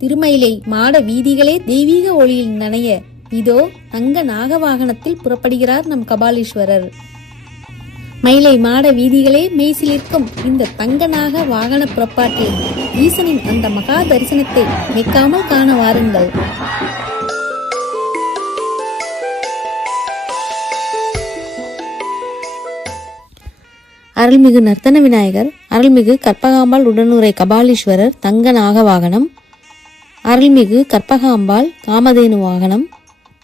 திருமயிலை மாட வீதிகளே தெய்வீக ஒளியில் நனைய இதோ தங்க நாக வாகனத்தில் புறப்படுகிறார் நம் கபாலீஸ்வரர். மயிலை மாட வீதிகளே மெய்சிலிருக்கும் இந்த தங்க நாக வாகன புறப்பாட்டில் ஈசனின் அந்த மகா தரிசனத்தை நிற்காமல் காண வாருங்கள். அருள்மிகு நர்த்தன விநாயகர், அருள்மிகு கற்பகாம்பாள் உடனுரை கபாலீஸ்வரர் தங்க நாக வாகனம், அருள்மிகு கற்பகாம்பாள் காமதேனு வாகனம்,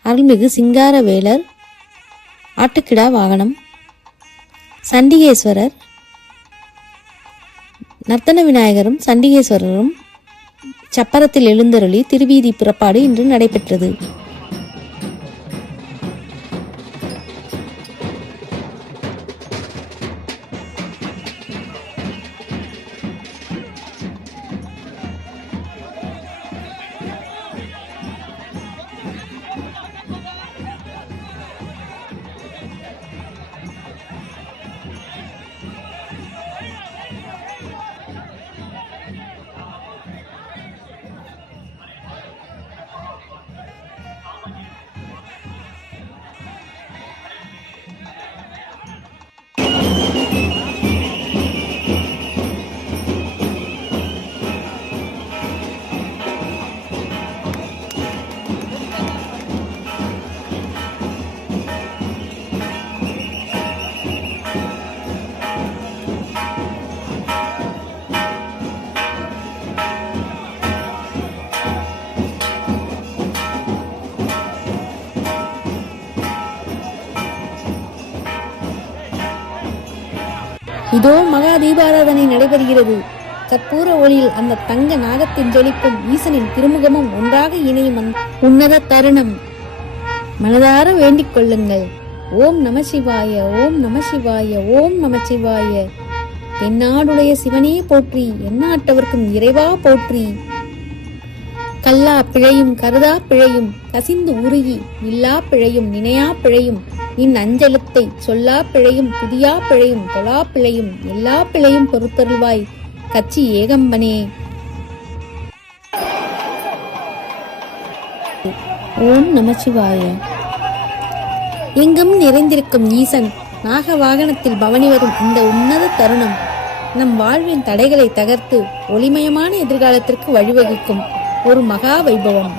அருள்மிகு சிங்காரவேலர் ஆட்டுக்கிடா வாகனம், சண்டிகேஸ்வரர், நர்த்தன விநாயகரும் சண்டிகேஸ்வரரும் சப்பரத்தில் எழுந்தருளி திருவீதி புறப்பாடு இன்று நடைபெற்றது. இதோ மகா தீபாராதனை நடைபெறுகிறது. கற்பூர ஒளியில் அந்த தங்க நாகத்தின் ஜொலிப்பும் ஈசனின் திருமுகமும் ஒன்றாக இணையும் உன்னத தருணம். மனதார வேண்டிக் கொள்ளுங்கள். ஓம் நம சிவாய, ஓம் நம சிவாய, ஓம் நம சிவாய. தென்னாடுடைய சிவனே போற்றி, எந்நாட்டவர்க்கும் இறைவா போற்றி. கல்லா பிழையும் கருதா பிழையும் கசிந்து உருகி இல்லா பிழையும் நினையா பிழையும் அஞ்சலத்தை சொல்லா பிழையும் புதியா பிழையும் தொழா பிழையும் எல்லா பிழையும் பொறுத்தருள்வாய் கச்சி ஏகம்பனே. ஓம் நமசிவாய. எங்கும் நிறைந்திருக்கும் ஈசன் நாக வாகனத்தில் பவனி வரும் இந்த உன்னத தருணம் நம் வாழ்வின் தடைகளை தகர்த்து ஒளிமயமான எதிர்காலத்திற்கு வழிவகுக்கும் ஒரு மகா வைபவம்.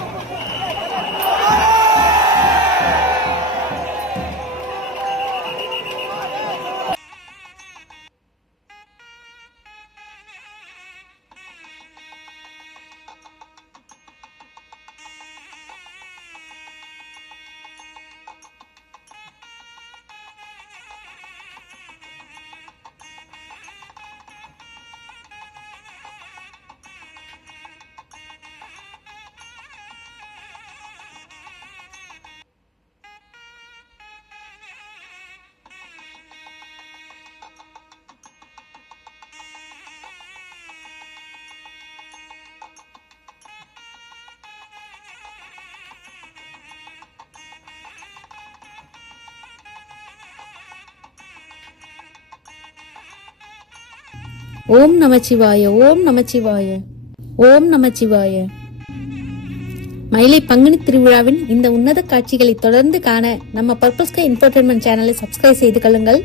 ஓம் நமச்சிவாய, ஓம் நமச்சிவாய, ஓம் நமச்சிவாய. மயிலை பங்குனி திருவிழாவின் இந்த உன்னத காட்சிகளை தொடர்ந்து காண நம்ம பர்பிள் ஸ்கை இன்ஃபோடெயின்மென்ட் சேனலை சப்ஸ்கிரைப் செய்து கொள்ளுங்கள்.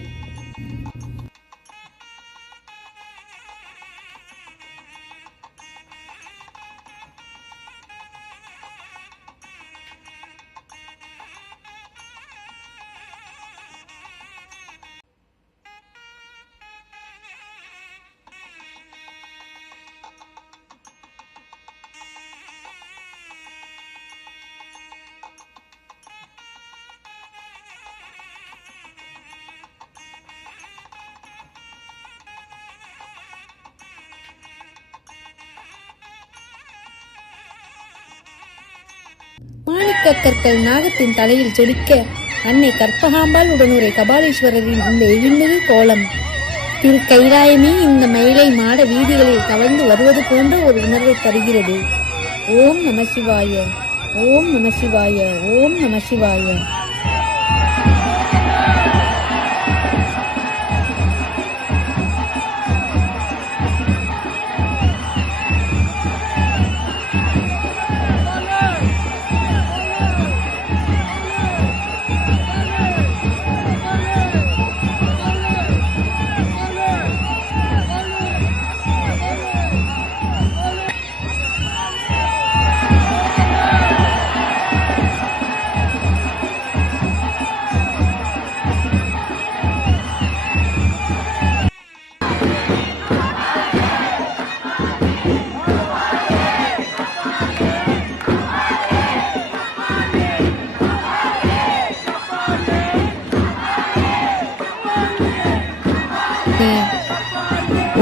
மாணிக்க கற்கள் நாகத்தின் தலையில் ஜொலிக்க அன்னை கற்பகாம்பாள் உடனுரை கபாலீஸ்வரரின் இந்த எழில்மிகு கோலம் திரு கைலாயமே இந்த மயிலை மாட வீதிகளில் தவழ்ந்து வருவது போன்ற ஒரு உணர்வை தருகிறது. ஓம் நம சிவாய, ஓம் நம சிவாய, ஓம் நம சிவாய.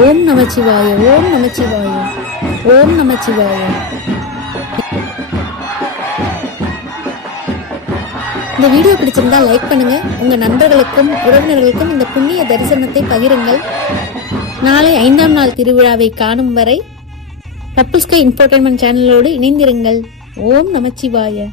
ஓம் நமச்சிவாய, ஓம் நமச்சிவாய, ஓம் நமச்சிவாய. இந்த வீடியோ பிடிச்சிருந்தா லைக் பண்ணுங்க. உங்க நண்பர்களுக்கும் உறவினர்களுக்கும் இந்த புண்ணிய தரிசனத்தை பகிருங்கள். நாளை 5ஆம் நாள் திருவிழாவை காணும் வரை கப்புள் ஸ்கை இன்ஃபோடெயின்மென்ட் சேனலோடு இணைந்திருங்கள். ஓம் நமச்சிவாய.